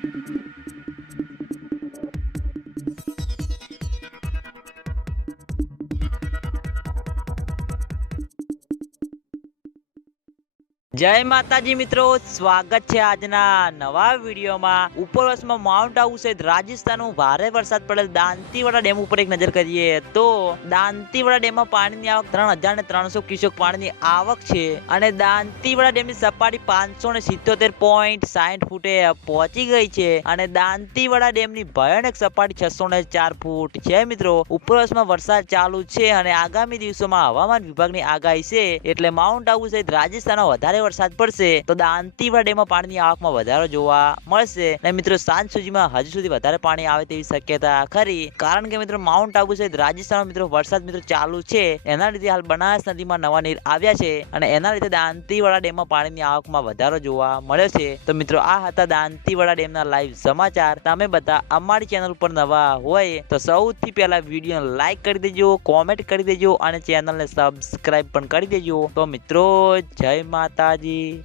Thank you. જય માતાજી મિત્રો, સ્વાગત છે આજના નવા વિડીયોમાં. ઉપરવાસમાં માઉન્ટ આબુ સહિત રાજસ્થાનનું ભારે વરસાદ પડેલ દાંતીવાડા ડેમ ઉપર એક નજર કરીએ તો દાંતીવાડા ડેમમાં પાણીની આવક ત્રણ હજાર ને ત્રણસો ક્યુસેક પાણીની આવક છે અને દાંતીવાડા ડેમની સપાટી પાંચસો ને સિત્તોતેર પોઈન્ટ સાઠ ફૂટે પહોંચી ગઈ છે અને દાંતીવાડા ડેમની ભયાનક સપાટી છસો ને ચાર ફૂટ છે મિત્રો. ઉપરવાસમાં વરસાદ ચાલુ છે અને આગામી દિવસોમાં હવામાન વિભાગની આગાહી છે એટલે માઉન્ટ આબુ સહિત રાજસ્થાનમાં વધારે વરસાદ પડશે, તો દાંતીવાડા ડેમમાં પાણીની આવકમાં વધારો જોવા મળશે. અને મિત્રો, સાંજ સુધીમાં હજુ સુધી વધારે પાણી આવે તેવી શક્યતા ખરી. કારણ કે મિત્રો માઉન્ટ આબુ સહિત રાજસ્થાનમાં મિત્રો, વરસાદ મિત્રો ચાલુ છે. એના લીધે હાલ બનાસ નદીમાં નવા નીર આવ્યા છે અને એના લીધે દાંતીવાડા ડેમમાં પાણીની આવકમાં વધારો જોવા મળ્યો છે. તો મિત્રો, આ હતા દાંતીવાડા ડેમના લાઈવ સમાચાર. તમે બધા અમારી ચેનલ પર નવા હોય, તો સૌથી પહેલા વીડિયો લાઈક કરી દેજો કોમેન્ટ કરી દેજો અને ચેનલને સબસ્ક્રાઈબ પણ કરી દેજો. તો મિત્રો, જય માતાજી